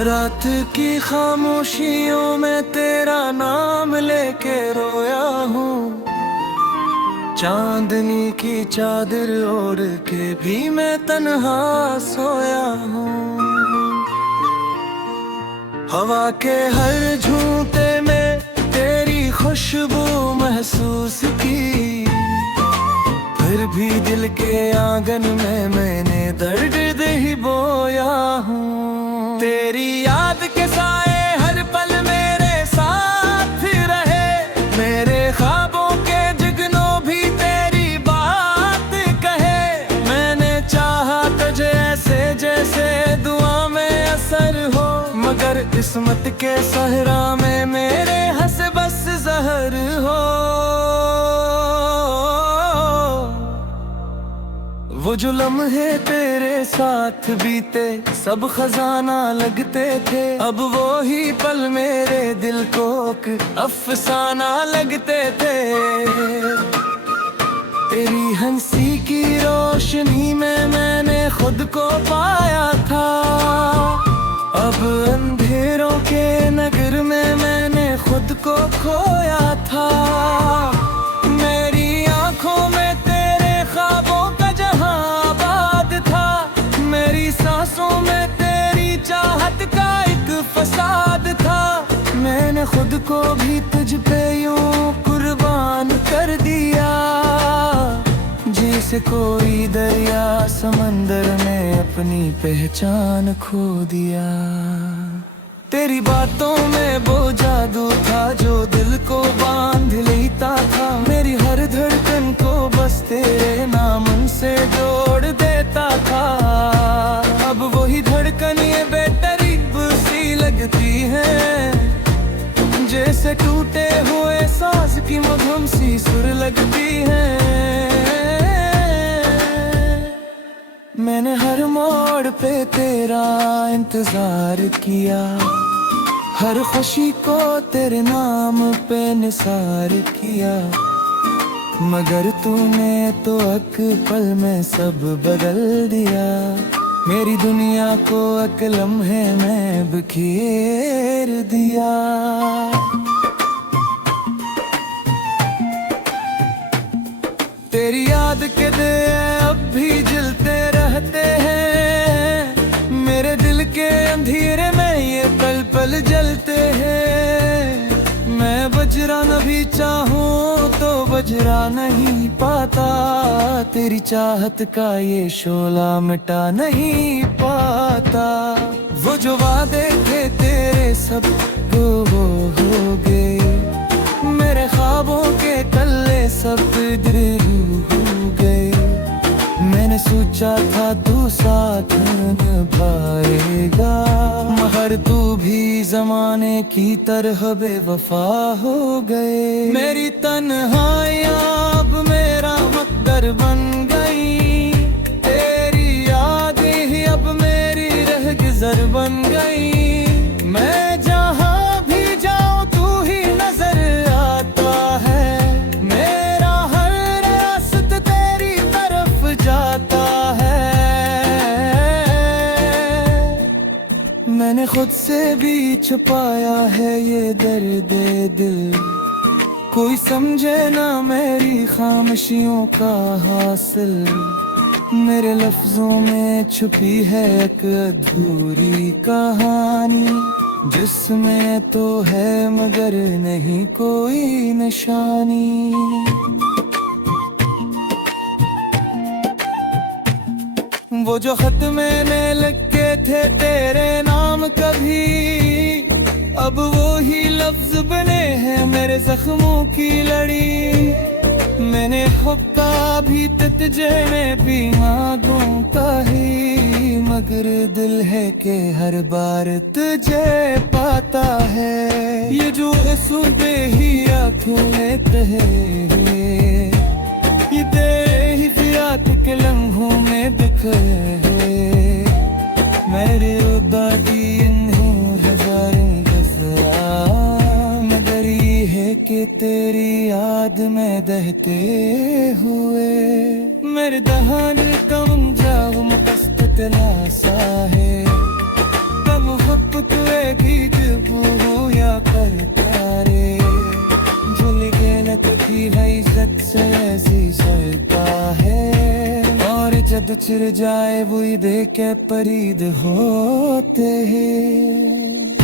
रात की खामोशियों में तेरा नाम लेके रोया हूँ। चांदनी की चादर ओढ़ के भी मैं तन्हा सोया हूँ। हवा के हर झूठे में तेरी खुशबू महसूस की, फिर भी दिल के आंगन में मैंने दर्द ही बोया हूँ। तेरी याद के साए हर पल मेरे साथ रहे, मेरे ख्वाबों के जुगनों भी तेरी बात कहे। मैंने चाहा तुझे ऐसे जैसे दुआ में असर हो, मगर किस्मत के सहरा में मेरे हंस बस जहर हो। वो जो लम्हे तेरे साथ बीते सब खजाना लगते थे, अब वो ही पल मेरे दिल को अफसाना लगते थे। तेरी हंसी की रोशनी में मैंने खुद को पाया था, अब अंधेरों के नगर में मैंने खुद को खोया था। मेरी आंखों में तेरे ख्वाबों का जहां आबाद था, मेरी सांसों में तेरी चाहत का एक फसाद था। मैंने खुद को भी तुझ पे यूं कुर्बान कर दिया, जैसे कोई दरिया समंदर में अपनी पहचान खो दिया। तेरी बातों में वो जादू था जो दिल को बांध लेता था, मेरी हर धड़कन को बस तेरे नाम से जोड़ देता था। अब वही धड़कन ये बेतरीब सी लगती है, जैसे टूटे हुए साज की मधुम सी सुर लगती है। मैंने हर मोड़ पे तेरा इंतजार किया, हर खुशी को तेरे नाम पे निसार किया, मगर तूने तो एक पल में सब बदल दिया। मेरी दुनिया को एक लम्हे में बिखेर दिया। तेरी याद के दे अब भी जलते रहते हैं, मेरे दिल के अंधेरे में ये पल पल जलते हैं। मैं बजरा न भी चाहूं तो बजरा नहीं पाता, तेरी चाहत का ये शोला मिटा नहीं पाता। वो जो वादे थे तेरे सब हो गए, मेरे ख्वाबों के तल्ले सब हो गए। मैंने सोचा था तू साथ निभाएगा, मगर तू भी जमाने की तरह बेवफा हो गए। मेरी तन्हाइयाँ अब मेरा मकदर बन गई, तेरी यादें ही अब मेरी रहगुजर बन गई। मैं जहाँ भी जाऊँ तू ही नजर आता है, मेरा हर रास्ता तेरी तरफ जाता है। मैंने खुद से भी छुपाया है ये दर्द दिल, कोई समझे ना मेरी खामोशियों का हासिल। मेरे लफ्जों में छुपी है एक अधूरी कहानी, जिसमें तो है मगर नहीं कोई निशानी। वो जो खत मैंने लिखे थे तेरे नाम कभी, अब वो ही लफ्ज बने हैं मेरे जख्मों की लड़ी। मैंने हुक्का भी तुझे में भी मांगूं ही, मगर दिल है कि हर बार तुझे पाता है। ये जो सुनते ही आंखों में कहे, ये तेरे ही फिराक के लम्हों में बिखरे। मेरे उदासी हजारें दसरा, मगर ये है कि तेरी याद में दहते हुए मेरे दहान कम जाऊं मस्त तलाशा है। कम तू एक ही चुप या करता रे झुल के लटकी है इज्जत से ऐसी सरता है और जब चिर जाए वो दे के परीद होते हैं।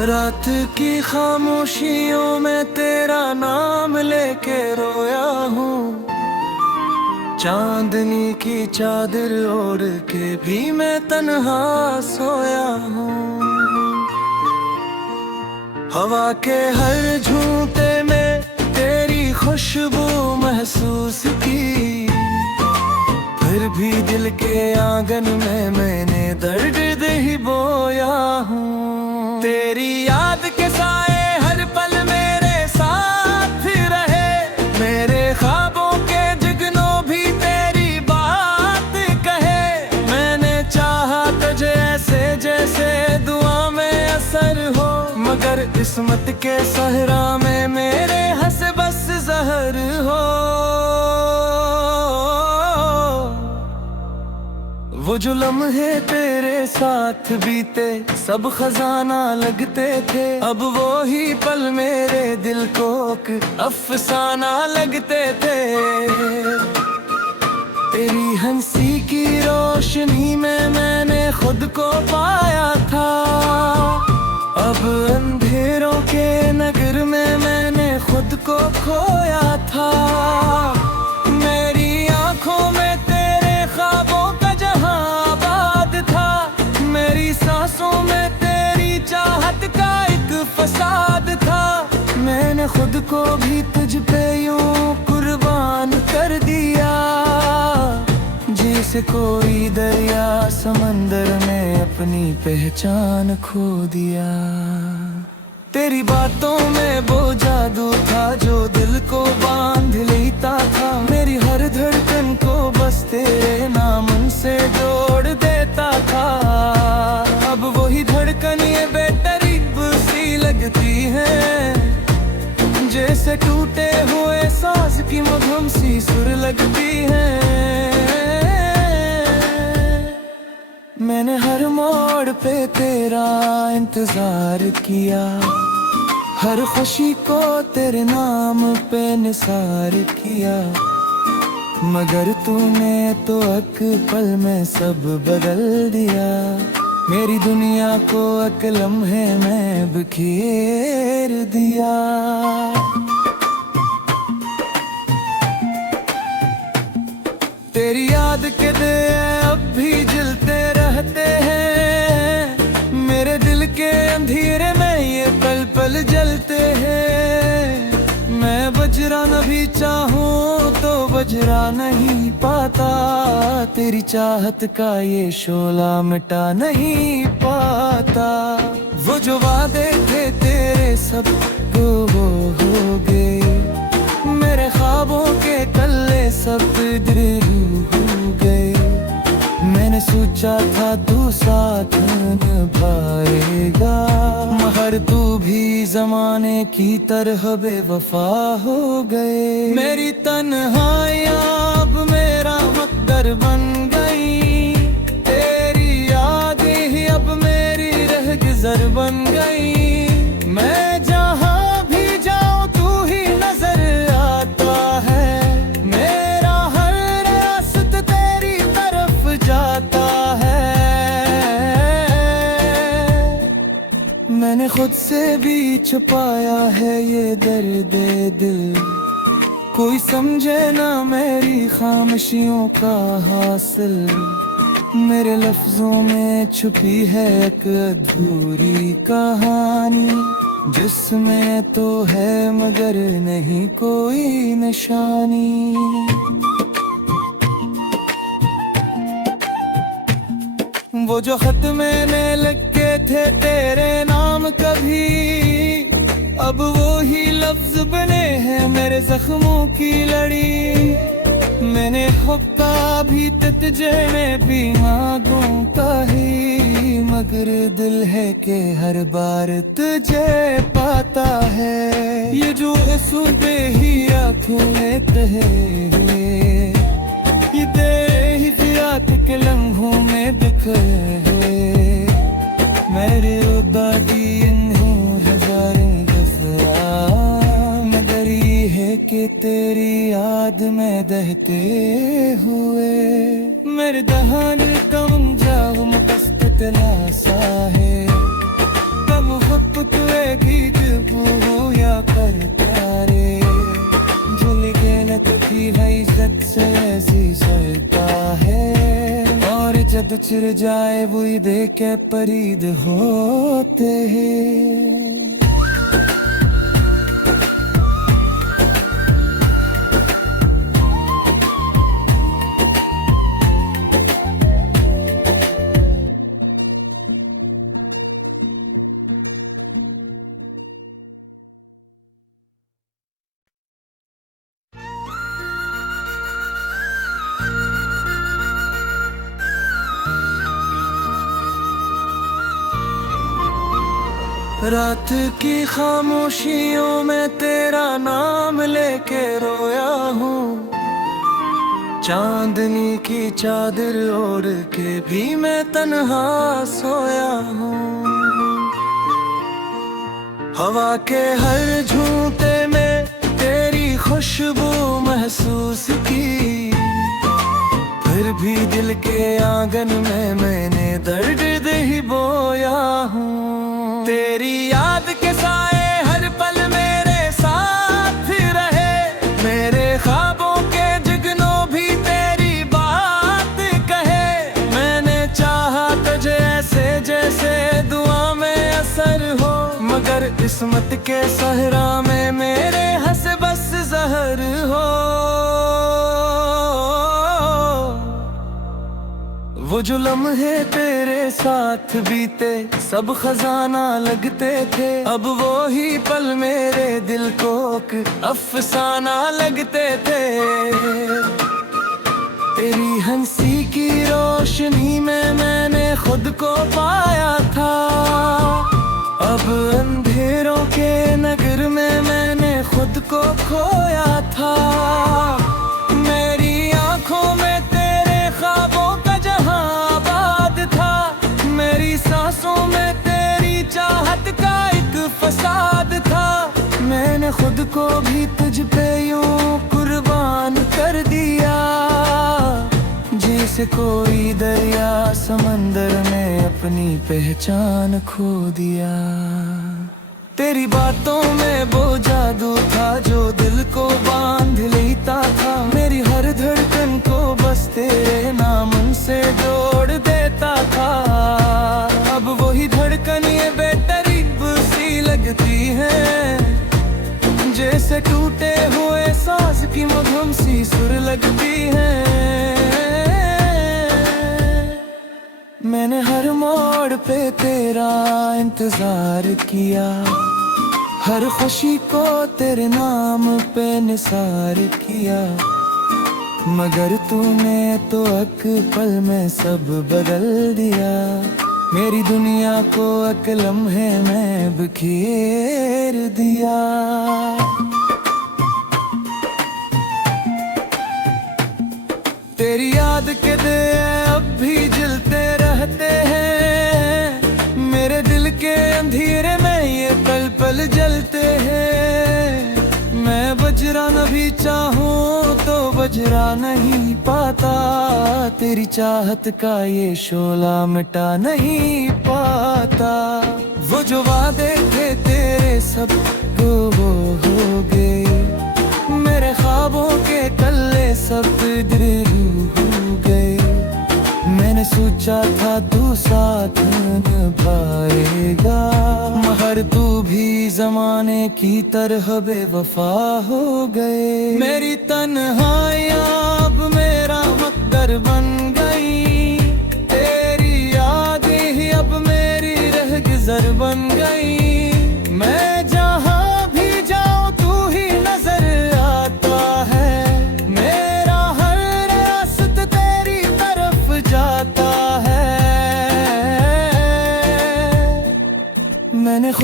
रात की खामोशियों में तेरा नाम लेके रोया हूँ चांदनी की चादर ओढ़ के भी मैं तन्हा सोया हूँ हवा के हर झूठे में तेरी खुशबू महसूस की फिर भी दिल के आंगन में मैंने दर्द ही बोया हूँ तेरी याद के साए हर पल मेरे साथ रहे मेरे ख्वाबों के जुगनों भी तेरी बात कहे मैंने चाहा तुझे ऐसे जैसे दुआ में असर हो मगर किस्मत के सहरा में मेरे हंस बस जहर हो वो जो लम्हे तेरे साथ बीते सब खजाना लगते थे अब वो ही पल मेरे दिल को अफसाना लगते थे तेरी हंसी की रोशनी में मैंने खुद को पाया था अब अंधेरों के नगर में मैंने खुद को खोया था मेरी आंखों में तेरे ख्वाबों का जहां आबाद था मेरी सांसों में तेरी चाहत का एक फसाद था मैंने खुद को भी तुझ पे यूं कुर्बान कर दिया जैसे कोई दरिया समंदर में अपनी पहचान खो दिया तेरी बातों में वो जादू था जो दिल को बांध लेता था मेरी हर धड़कन को बस तेरे नाम से जोड़ देता था अब वही धड़कन ये बेतरीब सी लगती है जैसे टूटे हुए साज की मधुम सी सुर लगती है मैंने हर मोड़ पे तेरा इंतजार किया हर खुशी को तेरे नाम पे निसार किया मगर तूने तो एक पल में सब बदल दिया मेरी दुनिया को एक लम्हे में बिखेर दिया तेरी याद के दे अब भी जलते रहते हैं मेरे दिल के अंधेरे में ये पल पल जलते हैं मैं बजरा न भी चाहूं तो बजरा नहीं पाता तेरी चाहत का ये शोला मिटा नहीं पाता वो जो वादे थे तेरे सब वो हो गए मेरे ख्वाबों के कल्ले सब हो गए मैंने सोचा था तू साथ निभाएगा मगर तू भी जमाने की तरह बेवफा हो गए मेरी तन्हाइयां अब मेरा मकदर बन गई तेरी यादें ही अब मेरी रहगुजर बन गई मैं जहां भी जाऊं तू ही नजर आता है मेरा हर रास्ता तेरी तरफ जाता है मैंने खुद से भी छुपाया है ये दर्द दिल कोई समझे ना मेरी खामोशियों का हासिल मेरे लफ्जों में छुपी है एक अधूरी कहानी जिसमें तो है मगर नहीं कोई निशानी वो जो खत मैंने लिख के थे तेरे नाम कभी, अब वो ही लफ्ज बने हैं मेरे जख्मों की लड़ी। मैंने हुक्का भी तुझे में भी मांगूं कहीं, मगर दिल है कि हर बार तुझे पाता है। ये जो सुनते ही आंखें लेते हैं, ये तेरे ही फिराक के लम्हों में बिखरे हैं। मेरे बाकी इन्हों हजारें दफा, मगर ये है कि तेरी याद में दहते हुए मेरे दहान कम जाऊं मुकस्त सा है। कम वक्त गीत हो या कर प्यारे, झुल के न कभी है इज्जत से ऐसी सरता है। और जब चिर जाए वो देखे परीद होते हैं। रात की खामोशियों में तेरा नाम लेके रोया हूँ, चांदनी की चादर ओढ़ के भी मैं तन्हा सोया हूँ। हवा के हर झूठे में तेरी खुशबू महसूस की, फिर भी दिल के आंगन में मैंने दर्द ही बोया हूँ। तेरी याद के साए हर पल मेरे साथ रहे, मेरे ख्वाबों के जुगनों भी तेरी बात कहे। मैंने चाहा तुझे ऐसे जैसे दुआ में असर हो, मगर किस्मत के सहरा में मेरे हंस बस जहर हो। वो जो लम्हे तेरे साथ बीते सब खजाना लगते थे, अब वो ही पल मेरे दिल को अफसाना लगते थे। तेरी हंसी की रोशनी में मैंने खुद को पाया था, अब अंधेरों के नगर में मैंने खुद को खोया था। मेरी आंखों में तेरे ख्वाबों का जहां आबाद था, मेरी सांसों में तेरी चाहत का एक फसाद था। मैंने खुद को भी तुझ पे यूं कुर्बान कर दिया, जैसे कोई दरिया समंदर में अपनी पहचान खो दिया। तेरी बातों में वो जादू था जो दिल को बांध लेता था, मेरी हर धड़कन को बस तेरे नाम से जोड़ देता था। अब वही धड़कन ये बेतरीब सी लगती है, जैसे टूटे हुए साज की मधुम सी सुर लगती है। मैंने हर मोड़ पे तेरा इंतजार किया, हर खुशी को तेरे नाम पे निसार किया, मगर तूने तो एक पल में सब बदल दिया। मेरी दुनिया को एक लम्हे में बिखेर दिया। तेरी याद के दे अब भी जलते रहते हैं, मेरे दिल के अंधेरे में ये पल पल जलते हैं। मैं बजरा न भी चाहूं तो बजरा नहीं पाता, तेरी चाहत का ये शोला मिटा नहीं पाता। वो जो वादे थे तेरे सब हो गए, मेरे ख्वाबों के कल्ले सब हो गए। मैंने सोचा था तू साथ निभाएगा, मगर तू भी जमाने की तरह बेवफा हो गए। मेरी तन्हाइयाँ अब मेरा मकदर बन गई, तेरी यादें ही अब मेरी रह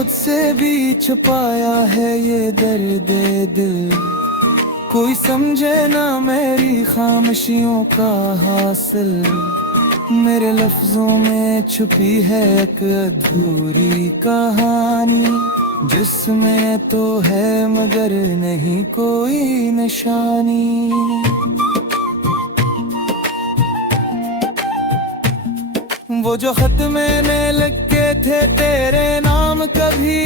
खुद से भी छुपाया है ये दर्द दिल। कोई समझे ना मेरी खामोशियों का हासिल। मेरे लफ्जों में छुपी है एक अधूरी कहानी, जिसमें तो है मगर नहीं कोई निशानी। वो जो खत मैंने लिखे थे तेरे नाम कभी,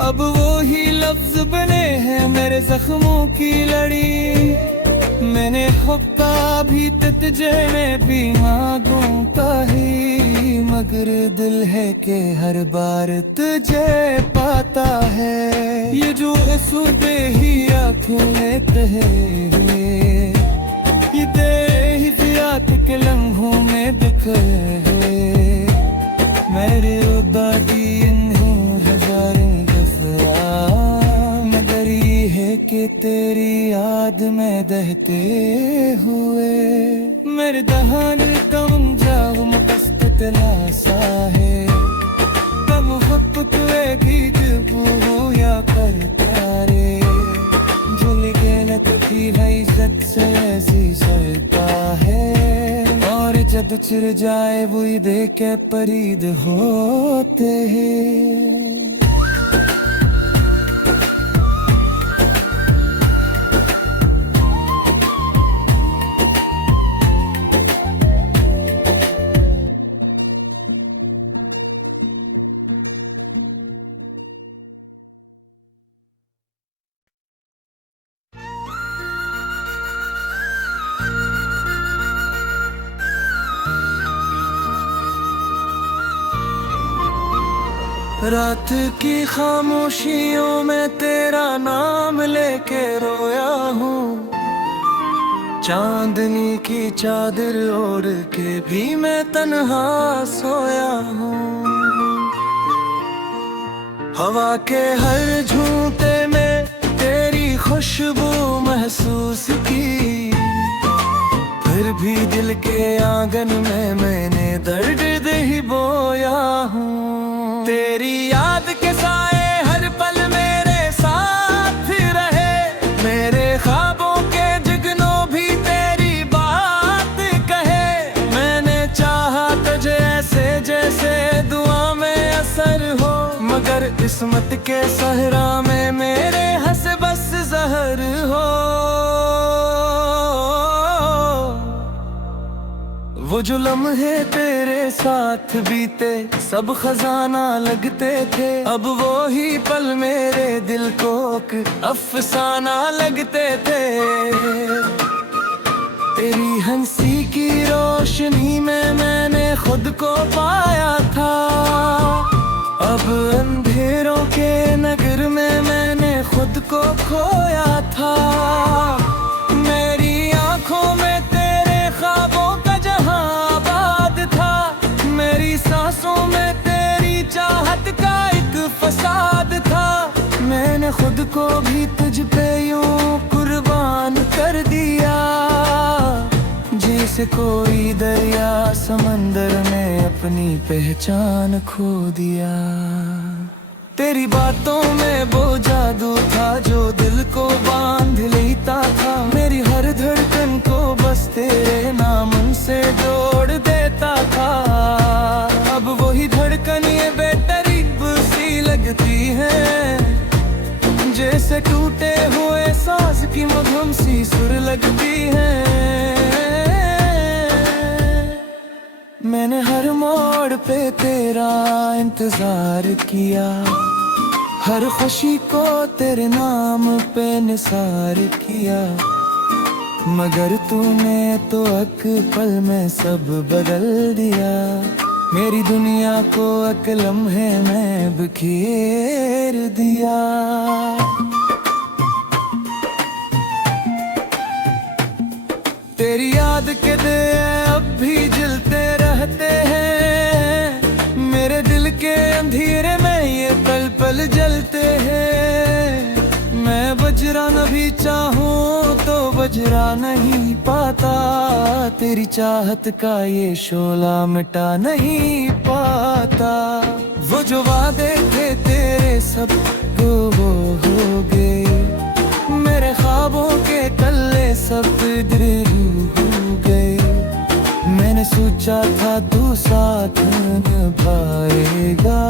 अब वो ही लफ्ज बने हैं मेरे जख्मों की लड़ी। मैंने हुक्का भी तुझे में भी मांगूं कहीं, मगर दिल है कि हर बार तुझे पाता है। ये जो सुबह ही आँखें लेते हैं, ये देहियात के लम्हों में दिखे मेरे उदासी इन्हें हजारों दफा, मगर ये है कि तेरी याद में दहते हुए मेरे दहान कम जाऊं मस्तला सा है। कम वक्त तुए गीत हो या करता रे, झुल के न तुझी है इज्जत से ऐसी सरता है। और जब चिर जाए वो दे के परीद होते हैं। रात की खामोशियों में तेरा नाम लेके रोया हूँ। चांदनी की चादर ओढ़ के भी मैं तन्हा सोया हूँ। हवा के हर झूठे में तेरी खुशबू महसूस की, फिर भी दिल के आंगन में मैंने दर्द ही बोया हूँ। तेरी याद के साए हर पल मेरे साथ रहे, मेरे ख्वाबों के जगनों भी तेरी बात कहे। मैंने चाहा तुझे ऐसे जैसे दुआ में असर हो, मगर किस्मत के सहरा में मेरे हंस बस जहर हो। वो जो लम्हे तेरे साथ बीते सब खजाना लगते थे, अब वो ही पल मेरे दिल को अफसाना लगते थे। तेरी हंसी की रोशनी में मैंने खुद को पाया था, अब अंधेरों के नगर में मैंने खुद को खोया था। मेरी आंखों में तेरे ख्वाबों का जहां आबाद था, मेरी सांसों में तेरी चाहत का एक फसाद था। मैंने खुद को भी तुझ पे यूं कुर्बान कर दिया, जैसे कोई दरिया समंदर में अपनी पहचान खो दिया। तेरी बातों में वो जादू था जो दिल को बांध लेता था, मेरी हर धड़कन को बस तेरे नाम से जोड़ देता था। अब वही धड़कन ये बेतरीब सी लगती है, जैसे टूटे हुए साज की मधुम सी सुर लगती है। मैंने हर मोड़ पे तेरा इंतजार किया, हर खुशी को तेरे नाम पे निसार किया, मगर तूने तो एक पल में सब बदल दिया। मेरी दुनिया को एक लम्हे में बिखेर दिया। तेरी याद के दे अब भी जलते रहते हैं, मेरे दिल के अंधेरे में ये पल पल जलते हैं। मैं बजरा भी चाहूँ तो बजरा नहीं पाता, तेरी चाहत का ये शोला मिटा नहीं पाता। वो जो वादे थे तेरे सब वो हो गए, मेरे ख्वाबों के तल्ले सब हो गए। मैंने सोचा था तू साथ निभाएगा,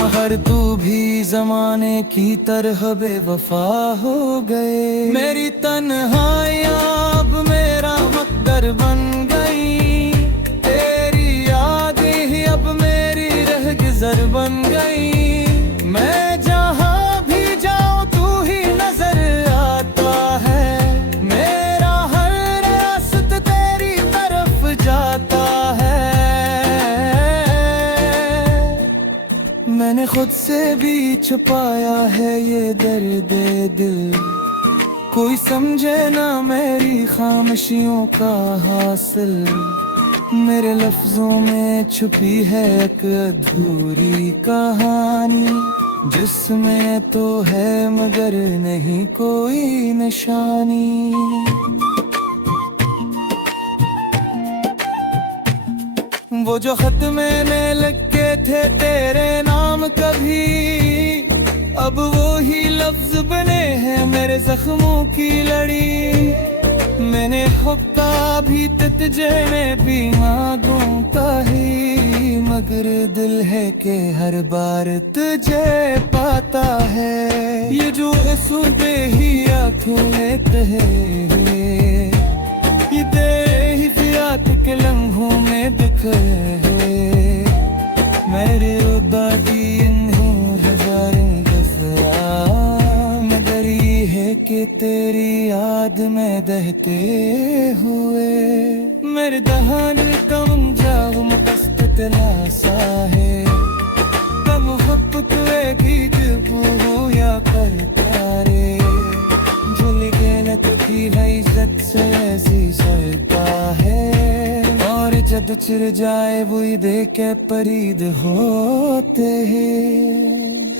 मगर तू भी जमाने की तरह बेवफा हो गए। मेरी तन्हाइयाँ अब मेरा मकदर बन गई, तेरी यादें ही अब मेरी रहगुज़र बन गई। मैं जहाँ भी जाऊँ तू ही नजर आता है, मेरा हर रास्ता तेरी तरफ जाता है। मैंने खुद से भी छुपाया है ये दर्द दिल, कोई समझे ना मेरी खामोशियों का हासिल। मेरे लफ्जों में छुपी है एक अधूरी कहानी, जिसमें तो है मगर नहीं कोई निशानी। वो जो खत मैंने लिखे थे तेरे नाम कभी, अब वो ही लफ्ज बने हैं मेरे जख्मों की लड़ी। मैंने हुक्का भी तुझे में भी मांगूंगा ही, मगर दिल है कि हर बार तुझे पाता है। ये जो सुनते ही आंखों में कहे, ये तेरे ही फिराक के लम्हों में दिखे। मेरे उदासी कि तेरी याद में दहते हुए, मेरे दहान कम जाऊं मस्त तलासा है। कम मोहब्बत गीत हो या करतारे, झुल के न तुझी है इज्जत से ऐसी सरता है। और जब चिर जाए वो दे के परीद होते हैं।